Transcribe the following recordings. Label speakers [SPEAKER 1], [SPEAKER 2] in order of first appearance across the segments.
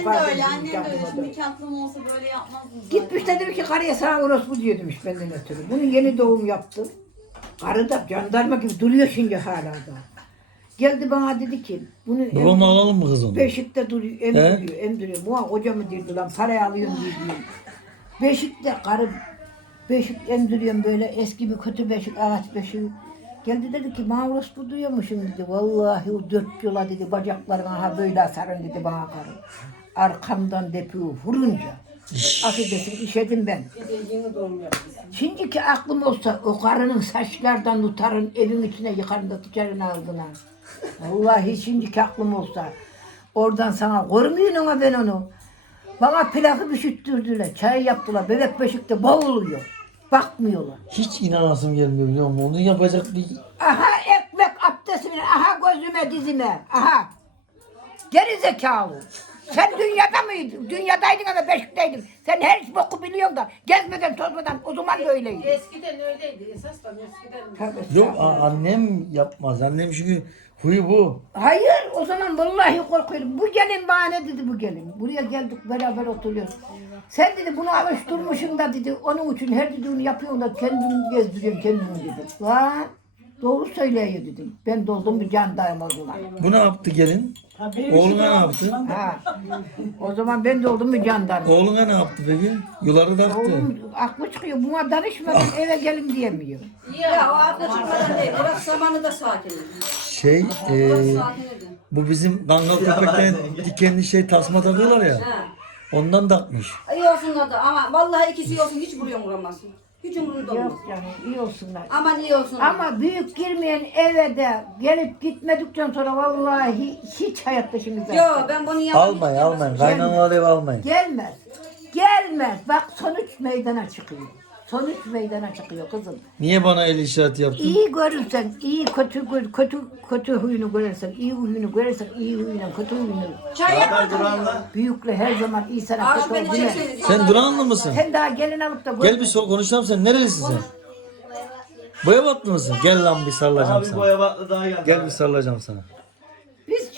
[SPEAKER 1] yapardım.
[SPEAKER 2] öyle, annem de öyle.
[SPEAKER 1] Nikahımda.
[SPEAKER 2] Şimdiki aklım olsa böyle yapmazdım zaten.
[SPEAKER 1] Gitmiş dedim ki karıya sana orospu diyor demiş benden ötürü. Bunun yeni doğum yaptım. Karı da jandarma gibi duruyor şimdi hala da. Geldi bana dedi ki bunu
[SPEAKER 3] Babamla alalım mı kız onu?
[SPEAKER 1] Beşikte duruyor, emdiriyor, emdiriyor. Buna koca mı dirdi lan, parayı alıyorum diyor. Beşikte karı, beşik emdiriyorum böyle eski bir kötü beşik, ağaç beşiği. Geldi dedi ki bana orospu duyuyormuşum dedi. Vallahi o 4 yola dedi, bacaklarına ha böyle sarın dedi bana karı. Arkamdan depiyor vurunca. Affedersin işedim ben. Şimdiki aklım olsa o karının saçlardan tutarın, evin içine yıkarın da tıkarın ağzına. Vallahi şimdiki aklım olsa oradan sana korumuyorsun ama ben onu. Bana pilavı pişirttirdiler, çay yaptılar, bebek beşikte boğuluyor. Bakmıyorlar.
[SPEAKER 3] Hiç inanasım gelmiyor biliyor musun? Onu yapacak bir...
[SPEAKER 1] Aha ekmek abdestime, aha gözüme dizime, aha. Geri zekalı. Sen dünyada mıydın? Dünyadaydın ama beşikteydin. Sen her boku biliyorsun da gezmeden tozmadan o zaman da öyleydi.
[SPEAKER 4] Eskiden öyleydi. Esasdan eskiden.
[SPEAKER 1] Tabii,
[SPEAKER 3] Yok annem yapmaz. Annem çünkü huyu bu.
[SPEAKER 1] hayır o zaman vallahi korkuyorum. Bu gelin bana ne dedi bu gelin? Buraya geldik beraber oturuyoruz. Sen dedi bunu alıştırmışsın da dedi. Onun için her dediğini yapıyorsun da kendini gezdiriyorsun kendini dedi. Lan doğru söylüyor dedim. Ben doldum bir candayım o zaman.
[SPEAKER 3] Bu ne yaptı gelin? Oğluna ne yaptı?
[SPEAKER 1] Ha. O zaman ben de oldum bir jandarma.
[SPEAKER 3] Oğluna ne yaptı peki? Yuları taktı.
[SPEAKER 1] Oğlum aklı çıkıyor. Buna danışmadan eve gelin diyemiyor.
[SPEAKER 4] Ya o aklı çıkmadan değil. Biraz zamanı da sakin.
[SPEAKER 3] Şey, bu bizim kangal köpeklerin dikenli şey tasma takıyorlar ya. Ondan takmış.
[SPEAKER 4] İyi olsunlar da ama vallahi ikisi olsun hiç buraya vuramazsın. Hiç umurumda olmaz.
[SPEAKER 1] Yok canım iyi olsunlar.
[SPEAKER 4] Aman iyi olsun.
[SPEAKER 1] Ama büyük girmeyen eve de gelip gitmedikten sonra vallahi hiç hayatta şimdi
[SPEAKER 4] Yok ben bunu yapmayayım.
[SPEAKER 3] Almayın. Kaynanalar ev almayın.
[SPEAKER 1] gelmez. Gelmez. Bak sonuç meydana çıkıyor. Sonuç meydana çıkıyor kızım.
[SPEAKER 3] Niye bana el işareti yaptın?
[SPEAKER 1] İyi görürsen, iyi kötü huyunu görürsen, iyi huyunu görürsen, iyi huyunu, kötü huyunu.
[SPEAKER 4] Çay yapmadın.
[SPEAKER 1] Büyükle her zaman iyi sana
[SPEAKER 4] Abi
[SPEAKER 1] kötü
[SPEAKER 4] beni
[SPEAKER 1] huyunu.
[SPEAKER 4] çekseniz.
[SPEAKER 3] Sen Duranlı mısın?
[SPEAKER 1] Sen daha gelin alıp da
[SPEAKER 3] Gel bir konuşalım sen. Nerelisin sen? Boyabatlı mısın? Gel lan bir sarılacağım
[SPEAKER 5] Abi
[SPEAKER 3] sana.
[SPEAKER 5] Boyabatlı daha geldi.
[SPEAKER 3] Gel bir sarılacağım sana.
[SPEAKER 1] Biz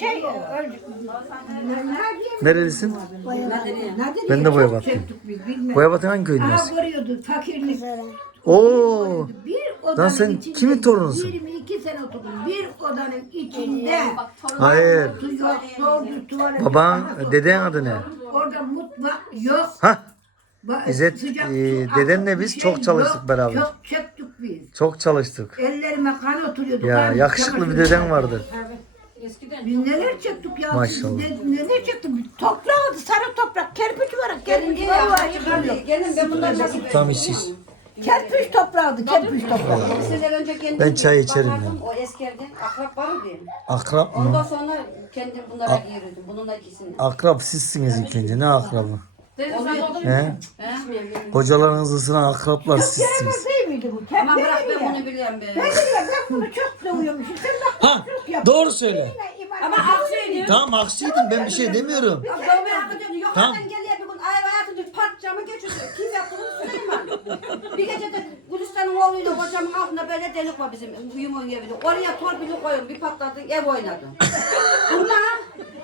[SPEAKER 3] Nerelisin?
[SPEAKER 1] Nadir
[SPEAKER 3] Ben de Boyabatlıyım. Boyabat'ın hangi köyündesin?
[SPEAKER 1] Aha görüyordu fakirlik.
[SPEAKER 3] Oo.
[SPEAKER 1] Bir
[SPEAKER 3] Lan
[SPEAKER 1] odanın
[SPEAKER 3] sen
[SPEAKER 1] içinde
[SPEAKER 3] kimin torunusun?
[SPEAKER 1] 22 sene oturdum. Bir odanın içinde.
[SPEAKER 3] Hayır.
[SPEAKER 1] Su yok, doğru tuvalet.
[SPEAKER 3] Baban,
[SPEAKER 1] Aha,
[SPEAKER 3] deden adı ne?
[SPEAKER 1] Orada mutfak yok.
[SPEAKER 3] Hah.
[SPEAKER 1] Sıcak
[SPEAKER 3] İzzet,
[SPEAKER 1] su,
[SPEAKER 3] dedenle
[SPEAKER 1] bir
[SPEAKER 3] biz
[SPEAKER 1] şey
[SPEAKER 3] çok çalıştık
[SPEAKER 1] yok.
[SPEAKER 3] beraber.
[SPEAKER 1] Çok çektik biz.
[SPEAKER 3] Çok çalıştık.
[SPEAKER 1] Ellerime kan oturuyordu.
[SPEAKER 3] Ya
[SPEAKER 1] kan,
[SPEAKER 3] yakışıklı bir
[SPEAKER 1] çamaşır
[SPEAKER 3] deden
[SPEAKER 1] yıkamak.
[SPEAKER 3] vardı.
[SPEAKER 1] Biz neler çektik ya.
[SPEAKER 3] Maşallah.
[SPEAKER 1] Neler çektik. Toprak, sarı toprak, kerpiç var.
[SPEAKER 4] Gelin
[SPEAKER 1] Kerpiç
[SPEAKER 4] diye
[SPEAKER 1] vallahi
[SPEAKER 4] ya.
[SPEAKER 1] yıkanıyor.
[SPEAKER 4] Gelin ben bunları nasıl
[SPEAKER 3] Tam işsiz.
[SPEAKER 1] Kerpiç toprağıydı, kerpiç toprağı.
[SPEAKER 4] Sizler önce kendim
[SPEAKER 3] Ben çay içerim
[SPEAKER 4] bakardım, o eski evde akrap var diye.
[SPEAKER 3] Akrap
[SPEAKER 4] Ondan
[SPEAKER 3] mı?
[SPEAKER 4] sonra kendim bunlara giyirdim. Bununla ikisini.
[SPEAKER 3] Akrap sizsiniz ilk önce. Ne akrabı?
[SPEAKER 4] Oluyor.
[SPEAKER 3] He? Kocalarınız ısıran akraplar sizsiniz.
[SPEAKER 1] Kerpiç değil miydi bu?
[SPEAKER 4] Ama
[SPEAKER 1] Kerpiç
[SPEAKER 4] bırak ben
[SPEAKER 1] ya.
[SPEAKER 4] bunu biliyorum be.
[SPEAKER 1] Ben biliyorum, ben bunu çok seviyormuşum. Sen bak
[SPEAKER 3] Ha,
[SPEAKER 1] çok yap.
[SPEAKER 3] doğru söyle.
[SPEAKER 4] Ama aksiydi.
[SPEAKER 3] Tamam haksıydın ben bir şey demiyorum.
[SPEAKER 4] Dövme hakkı diyordu. Yok
[SPEAKER 3] Tamam.
[SPEAKER 4] zaten geliyor bir gün ay hayatım diyor pat camı geçiyor. Kim yaptı bunu Süleyman. Bir gece de Gülistan'ın oğluyla kocamın altında böyle delik var bizim uyumun evinde. Oraya torpili koyun bir patladı ev oynadı. Bunlar.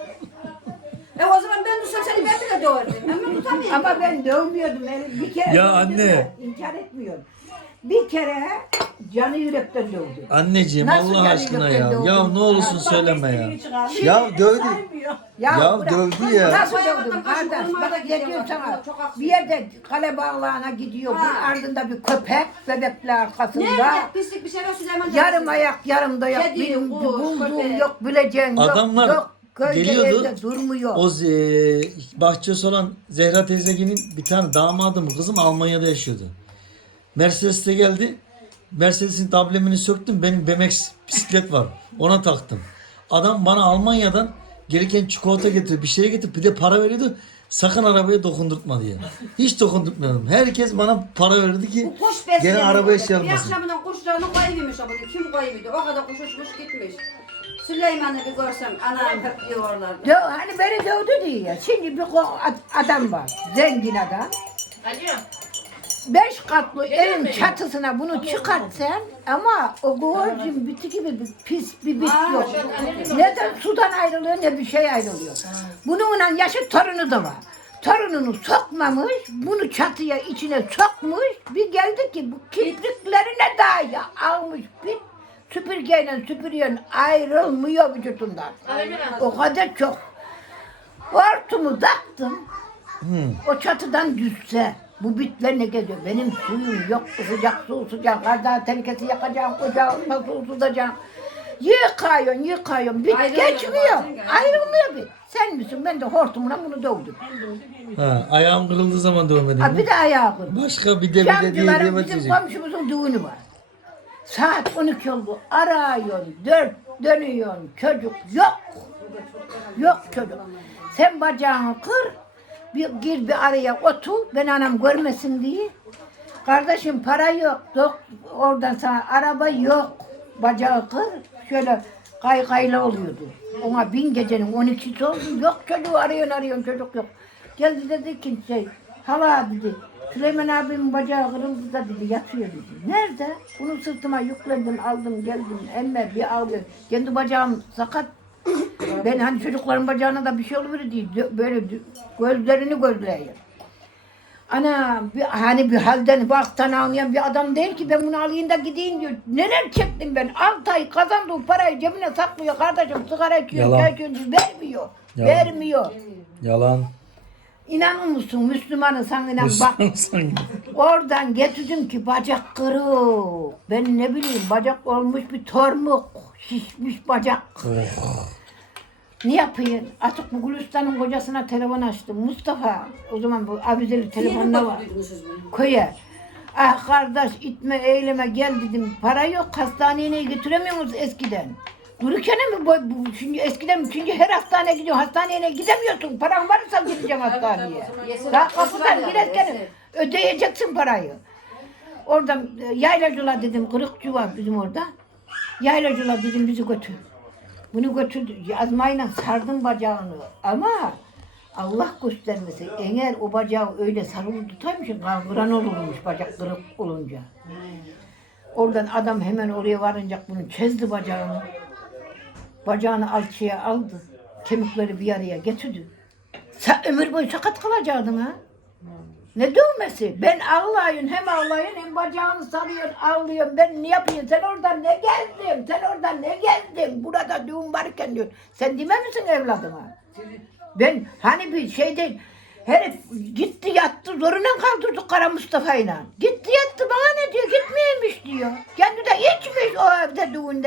[SPEAKER 4] O zaman ben dursam seni ben bile döverdim. Ama tutamıyorum.
[SPEAKER 1] Ama ben dövmüyordum. Bir kere
[SPEAKER 3] Ya
[SPEAKER 1] dövdüm
[SPEAKER 3] anne.
[SPEAKER 1] de, İnkar etmiyorum. Bir kere canı yürekten dövdü.
[SPEAKER 3] Anneciğim
[SPEAKER 1] Nasıl
[SPEAKER 3] Allah
[SPEAKER 1] yani
[SPEAKER 3] aşkına
[SPEAKER 1] yok,
[SPEAKER 3] ya.
[SPEAKER 1] ben de
[SPEAKER 3] Ya
[SPEAKER 1] oldum.
[SPEAKER 3] ne olursun söyleme ya. Ya dövdü. Ya
[SPEAKER 1] bırak.
[SPEAKER 3] dövdü ya.
[SPEAKER 1] Nasıl
[SPEAKER 4] Bayağı
[SPEAKER 1] dövdüm
[SPEAKER 4] adam kaşık
[SPEAKER 1] kardeş?
[SPEAKER 4] vurmaya da
[SPEAKER 1] Bak
[SPEAKER 4] gidiyor
[SPEAKER 1] ne diyorum
[SPEAKER 4] bak,
[SPEAKER 1] sana.
[SPEAKER 4] çok haksız.
[SPEAKER 1] Bir yerde kale bağlağına gidiyor. Bunun
[SPEAKER 4] Ha.
[SPEAKER 1] ardında bir köpek bebekle arkasında.
[SPEAKER 4] Ne pislik bir şey var Süleyman.
[SPEAKER 1] Yarım ayak yarım da yok.
[SPEAKER 4] Kedi,
[SPEAKER 1] Benim
[SPEAKER 4] kuş,
[SPEAKER 1] bulduğum
[SPEAKER 4] köpek.
[SPEAKER 1] yok bileceğin yok.
[SPEAKER 3] Adamlar
[SPEAKER 1] Yok. Köyde
[SPEAKER 3] geliyordu.
[SPEAKER 1] evde durmuyor.
[SPEAKER 3] O bahçesi olan Zehra teyzenin bir tane damadı mı kızım Almanya'da yaşıyordu. Mercedes'te geldi. Mercedes'in tablemini söktüm. Benim BMX bisiklet var. Ona taktım. Adam bana Almanya'dan gelirken çikolata getirdi, bir şey getirdi, bir de para veriyordu. Sakın arabaya dokundurtma diye. Hiç dokundurtmadım. Herkes bana para verdi ki
[SPEAKER 4] Bu kuş besleyen.
[SPEAKER 3] gene arabaya şey
[SPEAKER 4] Bir
[SPEAKER 3] almasın.
[SPEAKER 4] akşamından kuşlarını koyuyormuş ama kim koyuyordu? O kadar kuş uçmuş gitmiş. Süleyman'ı bir görsem anam hep diyorlardı.
[SPEAKER 1] Hani beni dövdü diye. Şimdi bir adam var. Zengin adam. 5 katlı evin çatısına bunu çıkartsan ama o güvercin biti gibi bir pis bir bit yok. Ne de sudan ayrılıyor ne bir şey ayrılıyor. Bununla yaşı torunu da var. Torununu sokmamış, bunu çatıya içine sokmuş. Bir geldi ki bu kipriklerine dahi almış bit. Süpürgeyle süpürüyor ayrılmıyor vücudundan. O kadar çok. Hortumu taktım. O çatıdan düşse bu bitler ne geziyor? Benim suyum yok, sıcak su sıcak. Karda tenekesi yakacağım, ocağıma su tutacağım. Yıkıyorum. Bit geçmiyor. Ayrılmıyor bit. Sen misin? Ben de hortumla bunu dövdüm.
[SPEAKER 3] Ha, ayağım kırıldığı zaman dövmedin
[SPEAKER 1] Ha, bir
[SPEAKER 3] mi?
[SPEAKER 1] de ayağı kırdım.
[SPEAKER 3] Başka bir de diye
[SPEAKER 1] Camcıların bizim
[SPEAKER 3] diyecek.
[SPEAKER 1] komşumuzun düğünü var. Saat 12 oldu. Arıyorsun, dönüyorsun. Çocuk yok. Yok çocuk. Sen bacağını kır. Gir bir araya otur. Ben anam görmesin diye. Kardeşim para yok. Oradan sana araba yok. Bacağı kır. Şöyle kaykaylı oluyordu. Ona 1000 gecenin 12'si oldu. Yok çocuğu arıyorsun çocuk yok. Geldi dedi ki hala dedi. Süleyman abimin bacağı kırıldı da dedi yatıyor dedi. Nerede? Bunu sırtıma yüklendim aldım geldim. Emme bir aldı. Kendi bacağım sakat. Ben hani çocukların bacağına da bir şey olur diye böyle gözlerini gözleyeyim. Ana hani bir halden baktan anlayan bir adam değil ki ben bunu alayım da gideyim diyor. Neler çektim ben 6 ay kazandığım parayı cebine saklıyor kardeşim sigara içiyor,
[SPEAKER 3] Yalan.
[SPEAKER 1] çay içiyor vermiyor.
[SPEAKER 3] Yalan.
[SPEAKER 1] Vermiyor.
[SPEAKER 3] Yalan.
[SPEAKER 1] İnanır mısın Müslümanı sen inan bak.
[SPEAKER 3] Sanki.
[SPEAKER 1] Oradan getirdim ki bacak kırık. Ben ne bileyim bacak olmuş bir tormuk. Şişmiş bacak. Ne yapayım? Artık bu Gülistan'ın kocasına telefon açtım. Mustafa, o zaman bu avizeli telefonla var. Köye. Ah kardeş itme eyleme gel dedim. Para yok hastaneye götüremiyoruz eskiden. Dururken mi bu şimdi eskiden çünkü her hastaneye gidiyor. Hastaneye gidemiyorsun. Paran varsa gideceğim hastaneye. Daha kapıdan girerken ödeyeceksin parayı. Oradan yaylacılar dedim. Kırıkçı var bizim orada. Yaylacılar dedim bizi götür. Bunu götürdü. Yazmayla sardım bacağını ama Allah göstermesin. Eğer o bacağı öyle sarılı tutaymışım kavran olurmuş bacak kırık olunca. Oradan adam hemen oraya varınca bunu çizdi bacağını. Bacağını alçıya aldı. Kemikleri bir araya getirdi. Sen ömür boyu sakat kalacaktın ha. Ne dövmesi? Ben ağlayın hem ağlayın hem bacağını sarıyorsun ağlıyorsun. Ben ne yapayım? Sen oradan ne geldin? Sen oradan ne geldin? Burada düğün varken diyor. Sen deme misin evladıma? Ben hani bir şey değil. Herif gitti yattı zoruna kaldırdık Kara Mustafa'yla. Gitti yattı bana ne diyor gitmeymiş diyor. Kendi de içmiş o evde düğünde.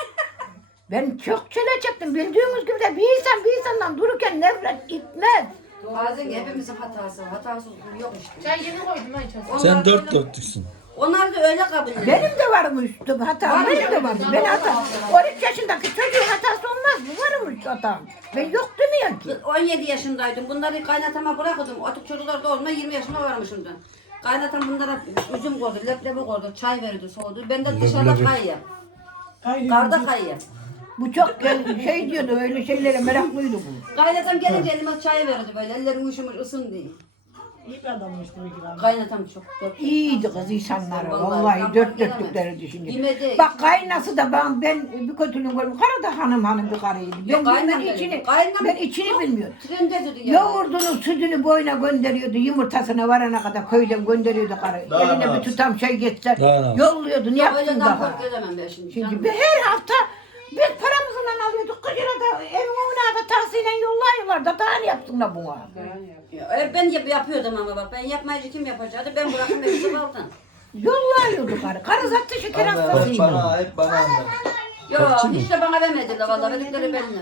[SPEAKER 1] Ben çok çile çektim. Bildiğiniz gibi de bir insandan dururken nefret gitmez.
[SPEAKER 4] Bazen hepimizin hatası, hatasız yok işte.
[SPEAKER 2] Çay yeni koydum ben içerisine.
[SPEAKER 3] Sen dört dörtlüksün.
[SPEAKER 4] Onlar da öyle kabul ediyor.
[SPEAKER 1] Benim de varmış hatam. Benim de varmış. Ben hata. 13 yaşındaki çocuğun hatası olmaz mı? Varmış hatam. Ben yok demiyorum ki.
[SPEAKER 4] 17 yaşındaydım. Bunları kaynatama bırakıyordum. Artık çocuklar da olma 20 yaşına varmışımdı. Kaynatam bunlara üzüm koydu, leblebi koydu, çay verdi, soğudu. Ben de dışarıda kayıyorum. Karda kayıyorum.
[SPEAKER 1] Bu çok şey diyordu öyle şeylere meraklıydı bu.
[SPEAKER 4] Kaynatam gelince elime çay verdi böyle. Ellerim üşümüş ısın diye.
[SPEAKER 5] İyi bir adammış demek ki.
[SPEAKER 4] Kaynatam çok.
[SPEAKER 1] İyiydi kız insanlar. Vallahi dört dörtlükleri düşünce.
[SPEAKER 4] Yemedi.
[SPEAKER 1] Bak kaynası da ben bir kötülüğüm görmüyorum. Karı da hanım bir karıydı. Ben
[SPEAKER 4] kaynam
[SPEAKER 1] bilmem
[SPEAKER 4] da
[SPEAKER 1] içini,
[SPEAKER 4] öyle. Kaynam
[SPEAKER 1] ben içini bilmiyorum.
[SPEAKER 4] Trende dedi ya.
[SPEAKER 1] Yoğurdunu, sütünü boyuna gönderiyordu. Yumurtasına varana kadar köyden gönderiyordu karı.
[SPEAKER 3] Daha
[SPEAKER 1] Eline
[SPEAKER 3] ne
[SPEAKER 1] bir tutam şey geçse
[SPEAKER 3] Daha ne
[SPEAKER 1] yolluyordu. Ne yapsın
[SPEAKER 4] Öyle
[SPEAKER 1] daha?
[SPEAKER 4] kork edemem ben şimdi.
[SPEAKER 1] Çünkü bir her hafta biz paramızla alıyorduk. Kıcıra da evine da taksiyle yollayıyorlar da daha ne yapsınlar buna?
[SPEAKER 4] Ben yapıyordum ama bak ben yapmayınca kim yapacaktı? Ben bırakın mecbur kaldım.
[SPEAKER 1] Yollayıyordu karı. Karı zaten şeker hastasıydı.
[SPEAKER 3] Hep bana anlat.
[SPEAKER 4] Yok hiç de bana vermediler valla verdikleri benimle.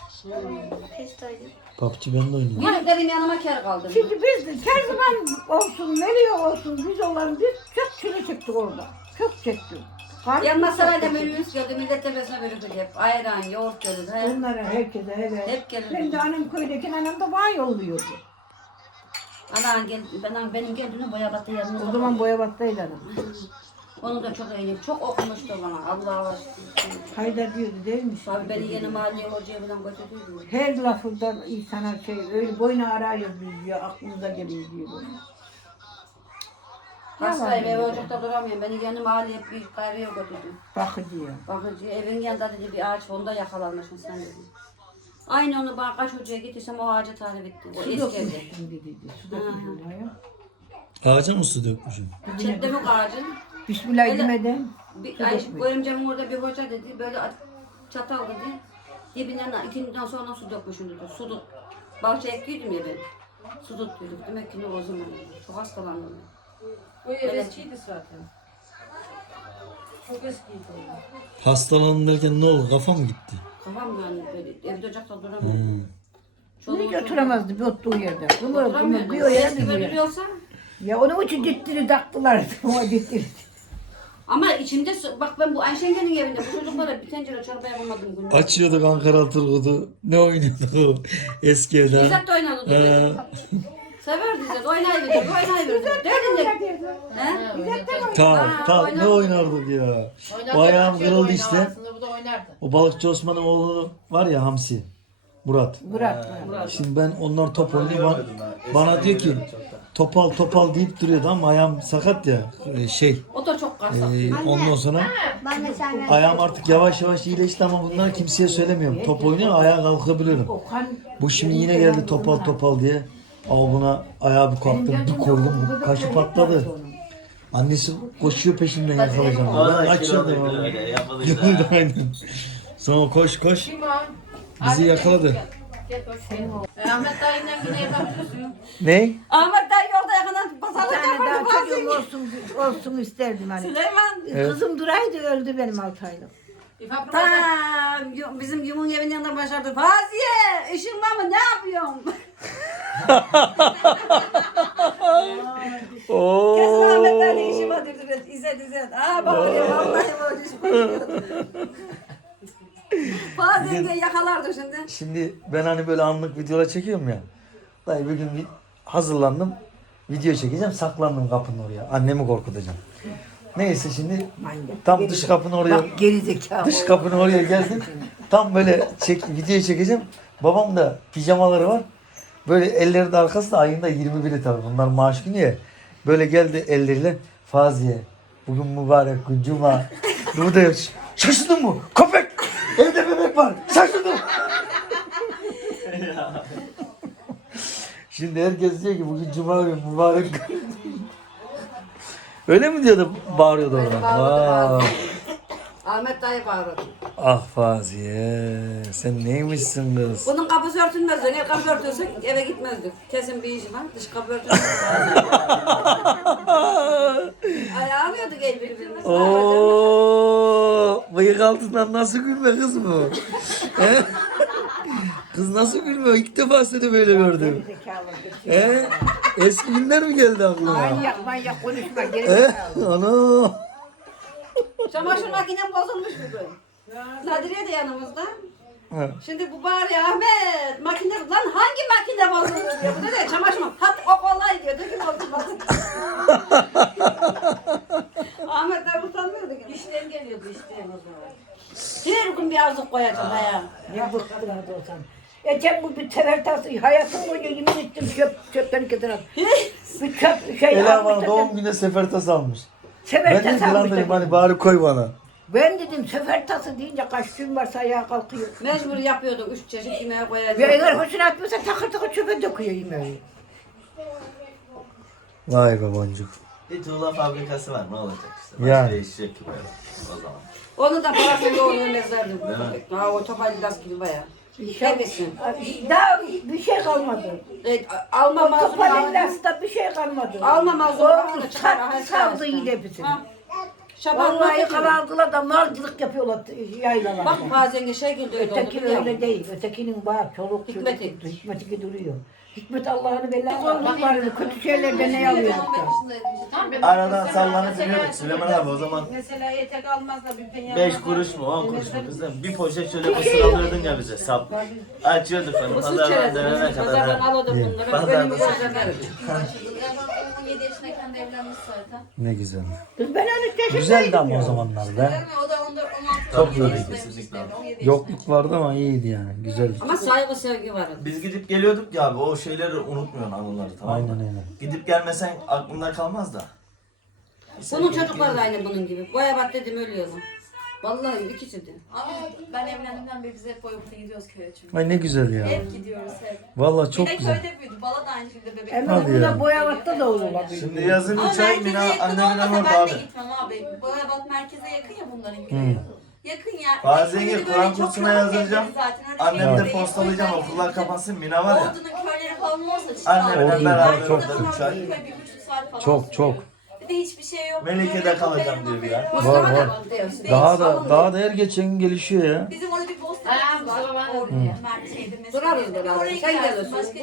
[SPEAKER 3] PUBG ben de oynuyorum.
[SPEAKER 4] Verdiklerim yanıma kar kaldı.
[SPEAKER 1] Şimdi biz Kerzivan olsun, Melih olsun biz olan biz çok çile çektik orada. Çok çektik.
[SPEAKER 4] Yan masalayla menüyüz geldi millet tepesine bölürdük hep. Ayran, yoğurt gelirdi.
[SPEAKER 1] Onlara herkese evet.
[SPEAKER 4] Hep gelirdi.
[SPEAKER 1] Ben de annem köydeki annem de bana yolluyordu.
[SPEAKER 4] Anan gel, benim geldiğimde Boyabat'ta yanımızda.
[SPEAKER 1] O zaman Boyabat'taydı anam.
[SPEAKER 4] Onu da çok iyiyim. Çok okumuştu bana. Allah'a var.
[SPEAKER 1] Haydar diyordu değil mi?
[SPEAKER 4] Abi beni yeni mahalleye hocaya falan götürdüydü.
[SPEAKER 1] Her lafından insana şey öyle boyuna arıyor biz diyor aklımıza geliyor diyor.
[SPEAKER 4] Hastayım eve ocakta duramıyorum. Beni kendi mahalleye bir kahveye götürdüm.
[SPEAKER 1] Bakıcıya.
[SPEAKER 4] Bakıcı evin yanında dedi bir ağaç onda yakalanmışsın sen dedi. Aynı onu bana kaç hocaya gittiysem o ağaca tarif etti. O
[SPEAKER 1] Su
[SPEAKER 4] eski evde.
[SPEAKER 1] dökmüştüm dedi. Su dökmüştüm oraya.
[SPEAKER 3] Ağaca mı su dökmüşüm?
[SPEAKER 4] Çetlemik ağacın.
[SPEAKER 1] Bismillah
[SPEAKER 4] Öyle-
[SPEAKER 1] demeden.
[SPEAKER 4] Bir,
[SPEAKER 1] Su
[SPEAKER 4] ay,
[SPEAKER 1] dökmüş.
[SPEAKER 4] görümcemin orada bir hoca dedi böyle çatal dedi. Dibinden ikinden sonra su dökmüşüm dedi. Su tut. Bahçe ekiyordum ya ben. Su tutuyorduk. Demek ki ne o zaman. Çok hastalandım.
[SPEAKER 5] O ev eskiydi zaten. Çok eskiydi o.
[SPEAKER 3] Hastalandım derken ne oldu? Kafa mı gitti?
[SPEAKER 4] Kafam yani böyle evde ocakta duramıyorum.
[SPEAKER 1] Hiç oturamazdı bir oturduğu yerde. Kımır kımır bir o
[SPEAKER 4] Eski
[SPEAKER 1] yerde
[SPEAKER 4] böyle
[SPEAKER 1] bir
[SPEAKER 4] duruyorsa
[SPEAKER 1] Ya onun için dittiri taktılar. Ona dittiri.
[SPEAKER 4] ama içimde bak ben bu Ayşengen'in evinde bu çocuklara bir tencere çorba yapamadım günler.
[SPEAKER 3] Açıyorduk Ankara Turgut'u. Ne oynuyorduk eski evde?
[SPEAKER 4] İzzet de oynadı. Severdi İzzet. Oynayıverdi. Derdin de. He?
[SPEAKER 3] Ta ne oynardık ya? O ayağım kırıldı işte.
[SPEAKER 5] Aslında bu da oynardı.
[SPEAKER 3] O balıkçı Osman'ın oğlu var ya Hamsi. Murat.
[SPEAKER 1] Murat.
[SPEAKER 3] Şimdi ben onlar top oynuyor. Bana diyor ki topal deyip duruyordu ama ayağım sakat ya.
[SPEAKER 4] O da çok kasap.
[SPEAKER 3] Ondan sonra ayağım artık yavaş yavaş iyileşti ama bunları kimseye söylemiyorum. Top oynuyor ayağa kalkabiliyorum.
[SPEAKER 1] Okan.
[SPEAKER 3] Bu şimdi yine geldi topal diye. Ama buna ayağı bir kalktım bir koydum kaşı patladı. Annesi koşuyor peşimden yakalayacağım. Ben açıyordum. Gördü aynen. Sonra koş.
[SPEAKER 5] Kim o?
[SPEAKER 3] Bizi yakaladı.
[SPEAKER 5] Ahmet dayıyla yine ev bakıyorsun.
[SPEAKER 3] Ne?
[SPEAKER 4] Ahmet dayı yolda yakından
[SPEAKER 1] Bir
[SPEAKER 4] pazarlık
[SPEAKER 1] tane daha
[SPEAKER 4] yapardı.
[SPEAKER 1] çocuğum olsun isterdim hani.
[SPEAKER 4] Süleyman.
[SPEAKER 1] Kızım duraydı öldü benim 6 aylık.
[SPEAKER 4] Tam bizim yumun evinin yanında başladı. Faziye işin var mı ne yapıyorsun? Kesin Ahmet dayı işi var dedi. İzzet. Aa bak oraya vallahi böyle işi var. Faziye diye yakalardı şimdi.
[SPEAKER 3] Şimdi ben hani böyle anlık videolar çekiyorum ya. Dayı bir gün hazırlandım. Video çekeceğim. Saklandım kapının oraya. Annemi korkutacağım. Neyse şimdi tam dış kapının oraya
[SPEAKER 1] Bak geri zekalı.
[SPEAKER 3] dış kapının oraya geldim. Tam böyle videoyu çekeceğim. Babam da pijamaları var. Böyle elleri de arkasında ayında 21'i tabii. Bunlar maaş günü ya. Böyle geldi elleriyle. Faziye. Bugün mübarek gün cuma. Burada şaşırdın mı? Köpek! Evde bebek var. Şaşırdım. Şimdi herkes diyor ki bugün cuma günü mübarek gün. Öyle mi diyordu? Bağırıyordu oradan. Vay.
[SPEAKER 4] Ahmet dayı bağırır.
[SPEAKER 3] Ah Faziye. Sen neymişsin kız?
[SPEAKER 4] Bunun kapısı örtülmezdi. Ne kapı örtülsek eve gitmezdik. Kesin bir işi var. Dış kapı örtülmezdi. Ayağı alıyorduk el birbirimize.
[SPEAKER 3] Oo, bıyık altından nasıl gülme kız bu? He? Kız nasıl gülmüyor? İlk defa seni böyle gördüm. He? Eski günler mi geldi aklına?
[SPEAKER 1] Manyak konuşma geri
[SPEAKER 3] He?
[SPEAKER 1] zekalı.
[SPEAKER 3] Ana.
[SPEAKER 4] Çamaşır makinem bozulmuş bugün. Nadire de yanımızda.
[SPEAKER 3] He.
[SPEAKER 4] Şimdi bu bari Ahmet makine lan hangi makine bozuldu diyor. Bu ne çamaşır makine. Hat o kolay diyor. Döküm bozulmasın. Ahmet de utanmıyordu.
[SPEAKER 5] İşten geliyordu işten o zaman.
[SPEAKER 4] Her gün bir arzuk koyacağım ya.
[SPEAKER 1] Ne bıktım hadi olsam. Sen bu bir sefertası hayatım boyunca yemin ettim çöpten getiren. Bir çöp şey
[SPEAKER 3] Ela bana
[SPEAKER 1] almış
[SPEAKER 3] doğum
[SPEAKER 1] dedim.
[SPEAKER 3] gününe sefer tas almış. Ben dedim
[SPEAKER 1] Sefertası
[SPEAKER 3] falan
[SPEAKER 1] almış
[SPEAKER 3] dedim
[SPEAKER 1] dedim.
[SPEAKER 3] hani bari koy bana.
[SPEAKER 1] Ben dedim sefertası deyince kaç gün varsa ayağa kalkıyor.
[SPEAKER 4] Mecbur yapıyorduk. 3 çeşit yemeğe
[SPEAKER 1] Ve
[SPEAKER 4] koyacağım.
[SPEAKER 1] eğer hoşuna atmıyorsa takır takır çöpe döküyor yemeği.
[SPEAKER 3] Vay be boncuk.
[SPEAKER 6] Bir tuğla fabrikası var ne olacak işte. Başka
[SPEAKER 3] Yani.
[SPEAKER 6] işecek ki böyle o zaman.
[SPEAKER 4] Onun da parasını doğru yemezlerdi. Ha o topal gaz gibi bayağı. Hepsin.
[SPEAKER 1] Daha bir şey kalmadı.
[SPEAKER 4] Alma mazlum.
[SPEAKER 1] Topalillasta bir şey kalmadı.
[SPEAKER 4] Alma mazlum.
[SPEAKER 1] Savdı yine hepsini.
[SPEAKER 4] Şaban
[SPEAKER 1] Vallahi
[SPEAKER 4] vakti.
[SPEAKER 1] karardılar da malcılık yapıyorlar yaylalarda.
[SPEAKER 4] Bak bazen şey güldü.
[SPEAKER 1] Öteki öyle değil. Ötekinin bak çoluk çocuk.
[SPEAKER 4] Hikmeti.
[SPEAKER 1] Hikmeti duruyor. Hikmet Allah'ını belli kötü şeylerden ne alıyor?
[SPEAKER 6] Aradan sallanıp biniyorduk Süleyman abi o zaman.
[SPEAKER 5] Mesela etek almaz da bir penye
[SPEAKER 6] 5 kuruş mu 10 kuruş mu kızım? Bir poşet şöyle mısır alırdın ya bize sap. Açıyorduk onu
[SPEAKER 4] Mısır
[SPEAKER 6] pazardan dönene
[SPEAKER 4] çerezi.
[SPEAKER 6] kadar.
[SPEAKER 4] Pazardan alıyordum bunları.
[SPEAKER 6] Pazardan.
[SPEAKER 4] Önümü pazardan.
[SPEAKER 2] Ben 17 yaşındayken de evlenmiş zaten.
[SPEAKER 3] Ne güzel.
[SPEAKER 1] Kız ben 13 yaşındaydım.
[SPEAKER 3] Güzeldi ama o zamanlar be.
[SPEAKER 2] O da 14 16
[SPEAKER 6] Çok
[SPEAKER 2] yaşındaymış
[SPEAKER 6] böyle kesinlikle.
[SPEAKER 2] işte, 17
[SPEAKER 3] Yokluk vardı ama iyiydi yani. Güzeldi.
[SPEAKER 4] Ama saygı sevgi vardı.
[SPEAKER 6] Biz gidip geliyorduk ya abi o şeyleri unutmuyorsun anıları tamam mı?
[SPEAKER 3] Aynen öyle.
[SPEAKER 6] Gidip gelmesen aklında kalmaz da.
[SPEAKER 4] Bunun çocukları da aynı bunun gibi. Boyabat dedim ölüyorlar. Vallahi ikisi de.
[SPEAKER 2] Abi ben evlendiğimden beri biz hep boyamada gidiyoruz köye çünkü.
[SPEAKER 3] Ay ne güzel ya.
[SPEAKER 2] Hep gidiyoruz hep.
[SPEAKER 3] Vallahi çok
[SPEAKER 2] bir de
[SPEAKER 3] güzel.
[SPEAKER 2] köyde büyüdü. Bala da aynı şekilde bebek.
[SPEAKER 1] Hemen
[SPEAKER 3] Hadi
[SPEAKER 1] burada
[SPEAKER 3] ya.
[SPEAKER 1] Boyavat'ta da olabilir.
[SPEAKER 6] Şimdi yazın
[SPEAKER 2] Ama
[SPEAKER 6] 3 ay
[SPEAKER 2] merkeze
[SPEAKER 6] Mina
[SPEAKER 2] yakın
[SPEAKER 6] annemin
[SPEAKER 2] olmasa
[SPEAKER 6] orada
[SPEAKER 2] ben
[SPEAKER 6] abi.
[SPEAKER 2] de gitmem abi. Boyabat merkeze yakın ya bunların köyü. Yakın yer.
[SPEAKER 6] Bazen
[SPEAKER 2] Köyde
[SPEAKER 6] gel
[SPEAKER 2] böyle
[SPEAKER 6] Kur'an
[SPEAKER 2] çok
[SPEAKER 6] kursuna
[SPEAKER 2] rahat
[SPEAKER 6] yazdıracağım.
[SPEAKER 2] evleri zaten, öyle
[SPEAKER 6] Annemi
[SPEAKER 2] şeyler
[SPEAKER 6] de
[SPEAKER 2] değil.
[SPEAKER 6] postalayacağım
[SPEAKER 2] O yüzden
[SPEAKER 6] okullar
[SPEAKER 2] gidince
[SPEAKER 6] kapansın Mina var ya.
[SPEAKER 2] Ordu'nun köyleri falan olsa çıkar.
[SPEAKER 6] Annemden
[SPEAKER 3] Ordu,
[SPEAKER 6] beraber
[SPEAKER 3] çok
[SPEAKER 6] oturduk 3 ay.
[SPEAKER 2] Köy 1,5 saat falan
[SPEAKER 3] Çok,
[SPEAKER 2] sürüyor.
[SPEAKER 3] çok.
[SPEAKER 2] Bir de hiçbir şey yok.
[SPEAKER 6] Melike'de
[SPEAKER 2] Böyle
[SPEAKER 6] kalacağım
[SPEAKER 2] kafeler,
[SPEAKER 6] diyor bir ay.
[SPEAKER 2] mafeler
[SPEAKER 3] Var,
[SPEAKER 4] Mustafa
[SPEAKER 3] var.
[SPEAKER 4] da diyorsun.
[SPEAKER 3] Daha da her geçen gün gelişiyor ya.
[SPEAKER 2] Bizim orada bir
[SPEAKER 5] Ha,
[SPEAKER 2] bostanımız var.
[SPEAKER 5] Mustafa ben de
[SPEAKER 2] Orada
[SPEAKER 5] diyor.
[SPEAKER 2] şeyde mesela.
[SPEAKER 4] Durarız beraber.
[SPEAKER 2] Oraya
[SPEAKER 4] Sen
[SPEAKER 2] gidersin.
[SPEAKER 4] gelirsin.
[SPEAKER 2] Başka